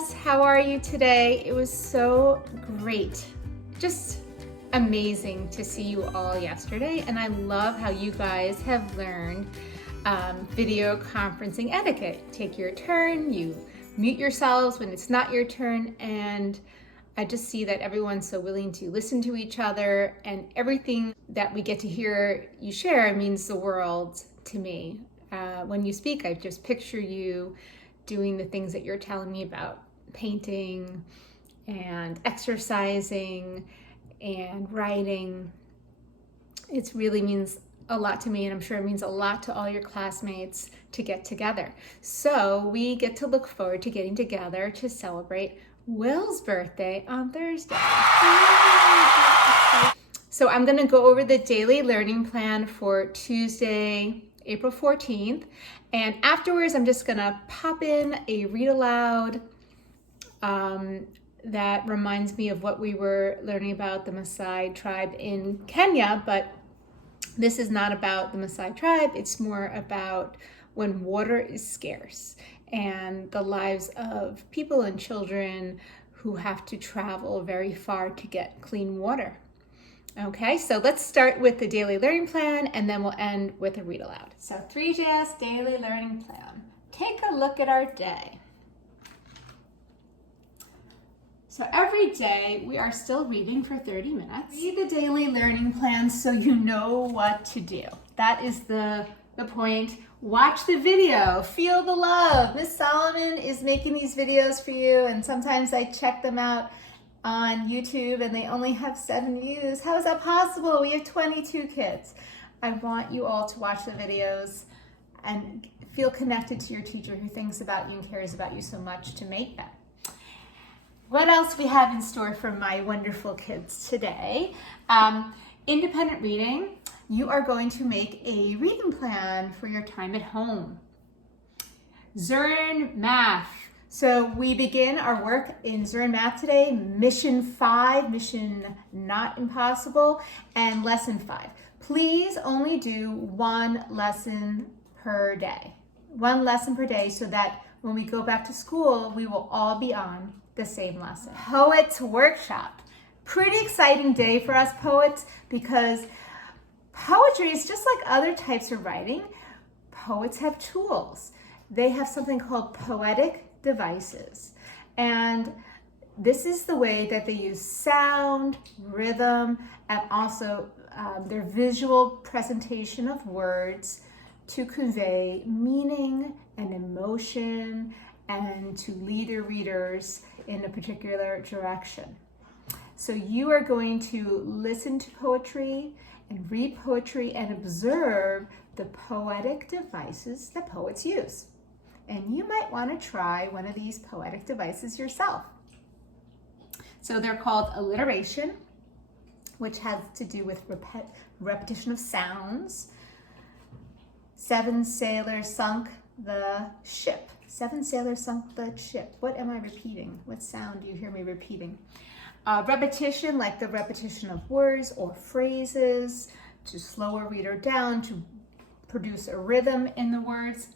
class, how are you today? It was so great, just amazing to see you all yesterday, and I love how you guys have learned video conferencing etiquette. Take your turn, you mute yourselves when it's not your turn, and I just see that everyone's so willing to listen to each other, and everything that we get to hear you share means the world to me. When you speak, I just picture you doing the things that you're telling me about, painting and exercising and writing. It really means a lot to me, and I'm sure it means a lot to all your classmates to get together. So we get to look forward to getting together to celebrate Will's birthday on Thursday. So I'm going to go over the daily learning plan for Tuesday, April 14th, and afterwards I'm just going to pop in a read aloud that reminds me of what we were learning about the Maasai tribe in Kenya, but this is not about the Maasai tribe. It's more about when water is scarce and the lives of people and children who have to travel very far to get clean water. Okay, so let's start with the daily learning plan and then we'll end with a read aloud. So 3JS daily learning plan. Take a look at our day. So every day we are still reading for 30 minutes. Read the daily learning plan so you know what to do. That is the point. Watch the video, feel the love. Miss Solomon is making these videos for you, and sometimes I check them out on YouTube and they only have 7 views. How is that possible? We have 22 kids. I want you all to watch the videos and feel connected to your teacher who thinks about you and cares about you so much to make them. What else we have in store for my wonderful kids today? Independent reading. You are going to make a reading plan for your time at home. Zern Math. So we begin our work in Zern Math today, Mission 5, Mission Not Impossible, and Lesson 5. Please only do one lesson per day. One lesson per day so that when we go back to school, we will all be on the same lesson. Poets Workshop. Pretty exciting day for us poets because poetry is just like other types of writing. Poets have tools. They have something called poetic devices. And this is the way that they use sound, rhythm, and also their visual presentation of words to convey meaning and emotion and to lead their readers in a particular direction. So you are going to listen to poetry and read poetry and observe the poetic devices that poets use. And you might want to try one of these poetic devices yourself. So they're called alliteration, which has to do with repetition of sounds. 7 sailors sunk the ship. 7 sailors sunk the ship. What am I repeating? What sound do you hear me repeating? Repetition, like the repetition of words or phrases, to slow a reader down, to produce a rhythm in the words.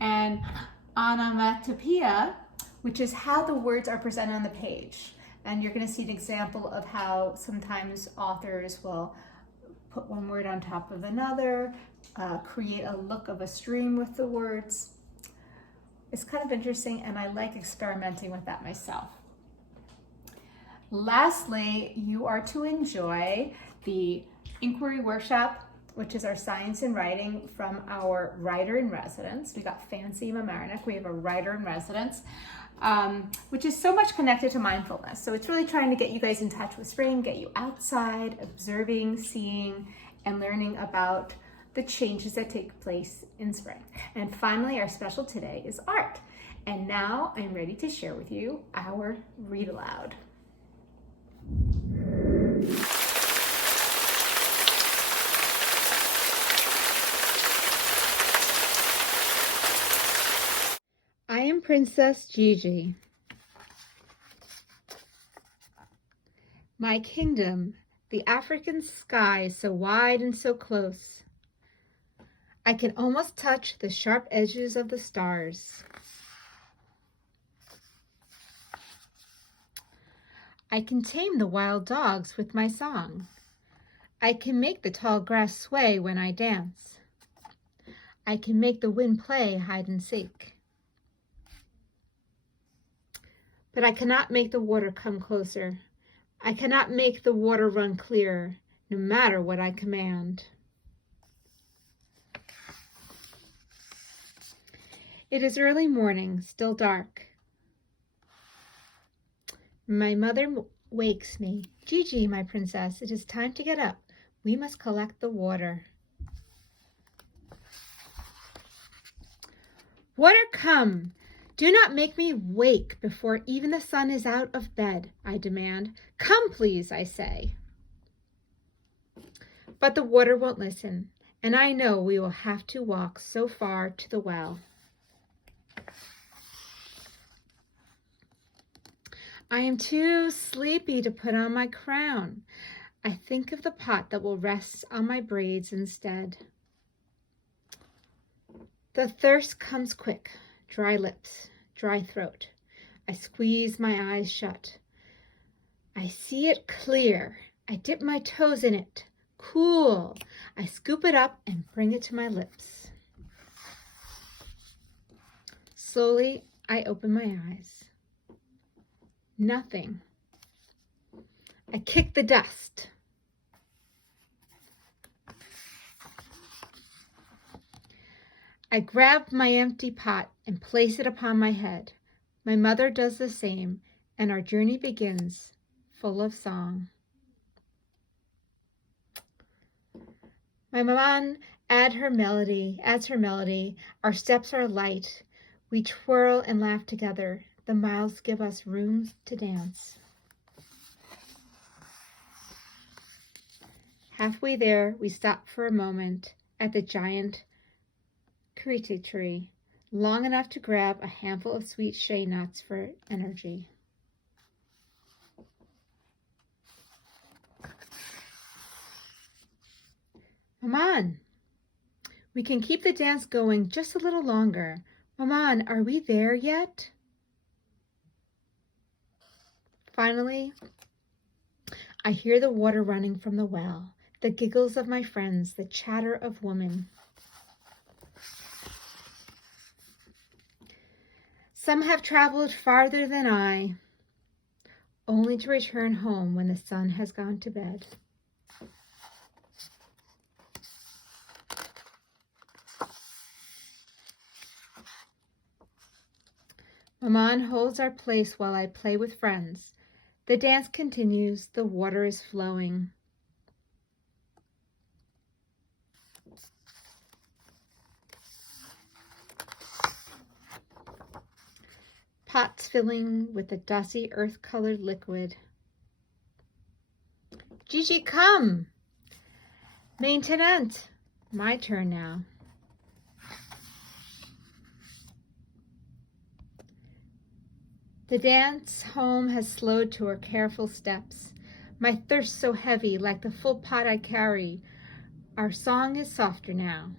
And onomatopoeia, which is how the words are presented on the page. And you're going to see an example of how sometimes authors will put one word on top of another, create a look of a stream with the words. It's kind of interesting, and I like experimenting with that myself. Lastly, you are to enjoy the inquiry workshop, which is our science and writing from our writer in residence. We got Fancy Mamaronek. We have a writer in residence, which is so much connected to mindfulness. So it's really trying to get you guys in touch with spring, get you outside, observing, seeing, and learning about the changes that take place in spring. And finally, our special today is art. And now I'm ready to share with you our read aloud. I am Princess Gigi. My kingdom, the African sky so wide and so close. I can almost touch the sharp edges of the stars. I can tame the wild dogs with my song. I can make the tall grass sway when I dance. I can make the wind play hide and seek. But I cannot make the water come closer. I cannot make the water run clear, no matter what I command. It is early morning, still dark. My mother wakes me. Gigi, my princess, it is time to get up. We must collect the water. Water, come! Do not make me wake before even the sun is out of bed, I demand. Come, please, I say. But the water won't listen, and I know we will have to walk so far to the well. I am too sleepy to put on my crown. I think of the pot that will rest on my braids instead. The thirst comes quick, dry lips, dry throat. I squeeze my eyes shut. I see it clear. I dip my toes in it. Cool. I scoop it up and bring it to my lips. Slowly, I open my eyes. Nothing. I kick the dust. I grab my empty pot and place it upon my head. My mother does the same, and our journey begins, full of song. My maman adds her melody. Our steps are light. We twirl and laugh together. The miles give us room to dance. Halfway there, we stop for a moment at the giant karita tree, long enough to grab a handful of sweet shea nuts for energy. Maman, we can keep the dance going just a little longer. Maman, are we there yet? Finally, I hear the water running from the well, the giggles of my friends, the chatter of women. Some have traveled farther than I, only to return home when the sun has gone to bed. Maman holds our place while I play with friends. The dance continues, the water is flowing. Pots filling with a dusty earth-colored liquid. Gigi, come! Maintenant. My turn now. The dance home has slowed to her careful steps. My thirst so heavy, like the full pot I carry. Our song is softer now.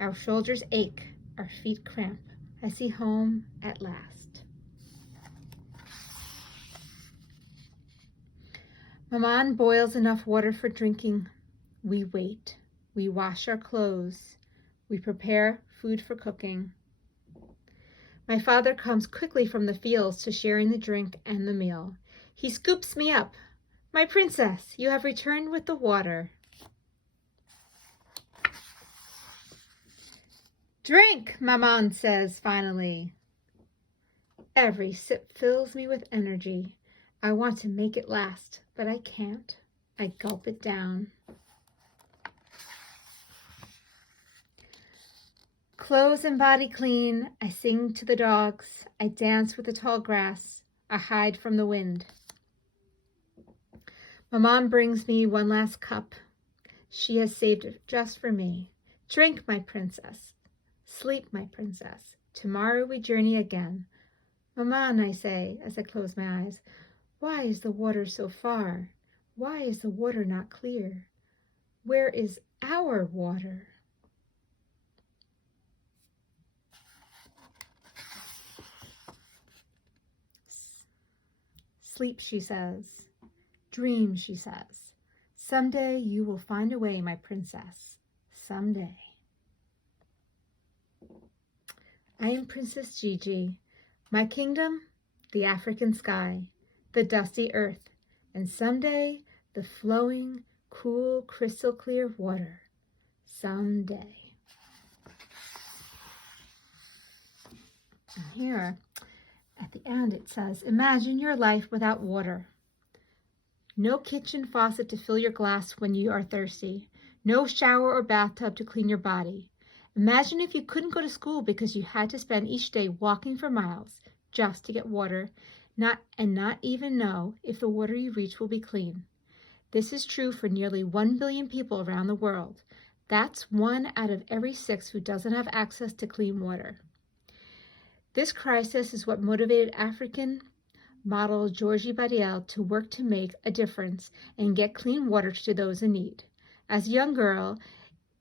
Our shoulders ache, our feet cramp. I see home at last. Maman boils enough water for drinking. We wait. We wash our clothes. We prepare food for cooking. My father comes quickly from the fields to sharing the drink and the meal. He scoops me up. My princess, you have returned with the water. Drink, Maman says finally. Every sip fills me with energy. I want to make it last, but I can't. I gulp it down. Clothes and body clean, I sing to the dogs. I dance with the tall grass. I hide from the wind. Maman brings me one last cup. She has saved it just for me. Drink, my princess. Sleep, my princess. Tomorrow we journey again. Maman, I say as I close my eyes, why is the water so far? Why is the water not clear? Where is our water? Sleep, she says. Dream, she says. Someday you will find a way, my princess. Someday. I am Princess Gigi. My kingdom, the African sky, the dusty earth, and someday the flowing, cool, crystal clear water. Someday. And here, at the end, it says, imagine your life without water. No kitchen faucet to fill your glass when you are thirsty. No shower or bathtub to clean your body. Imagine if you couldn't go to school because you had to spend each day walking for miles just to get water, not even know if the water you reach will be clean. This is true for nearly 1 billion people around the world. That's 1 out of every 6 who doesn't have access to clean water. This crisis is what motivated African model Georgie Badiel to work to make a difference and get clean water to those in need. As a young girl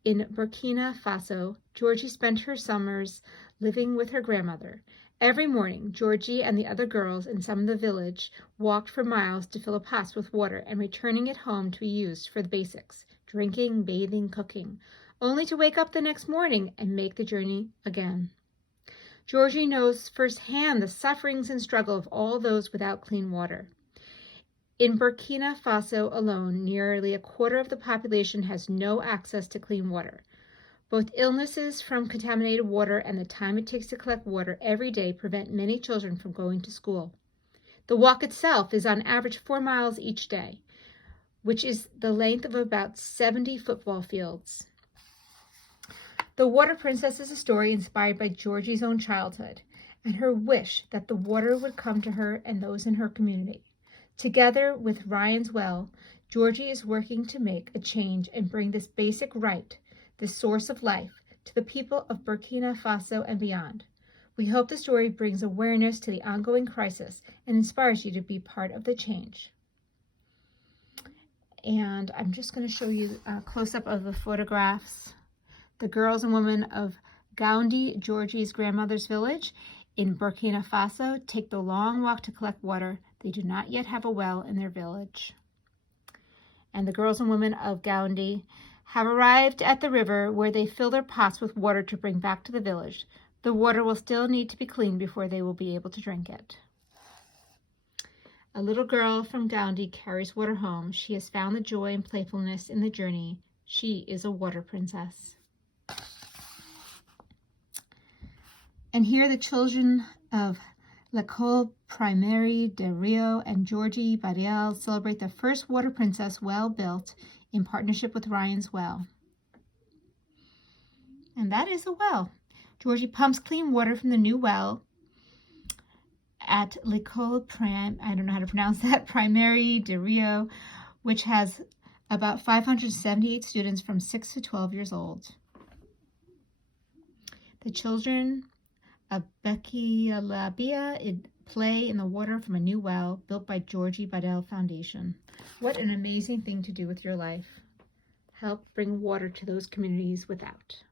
in Burkina Faso, Georgie spent her summers living with her grandmother. Every morning, Georgie and the other girls in some of the village walked for miles to fill a pot with water and returning it home to be used for the basics, drinking, bathing, cooking, only to wake up the next morning and make the journey again. Georgie knows firsthand the sufferings and struggle of all those without clean water. In Burkina Faso alone, nearly a quarter of the population has no access to clean water. Both illnesses from contaminated water and the time it takes to collect water every day prevent many children from going to school. The walk itself is on average 4 miles each day, which is the length of about 70 football fields. The Water Princess is a story inspired by Georgie's own childhood and her wish that the water would come to her and those in her community. Together with Ryan's Well, Georgie is working to make a change and bring this basic right, this source of life, to the people of Burkina Faso and beyond. We hope the story brings awareness to the ongoing crisis and inspires you to be part of the change. And I'm just going to show you a close-up of the photographs. The girls and women of Goundi, Georgie's grandmother's village in Burkina Faso, take the long walk to collect water. They do not yet have a well in their village. And the girls and women of Goundi have arrived at the river where they fill their pots with water to bring back to the village. The water will still need to be cleaned before they will be able to drink it. A little girl from Goundi carries water home. She has found the joy and playfulness in the journey. She is a water princess. And here the children of L'École Primaire de Rio and Georgie Badiel celebrate the first Water Princess well built in partnership with Ryan's Well. And that is a well. Georgie pumps clean water from the new well at L'École Primaire de Rio, which has about 578 students from 6 to 12 years old. The children of Becky-Labia play in the water from a new well built by Georgie Badiel Foundation. What an amazing thing to do with your life. Help bring water to those communities without.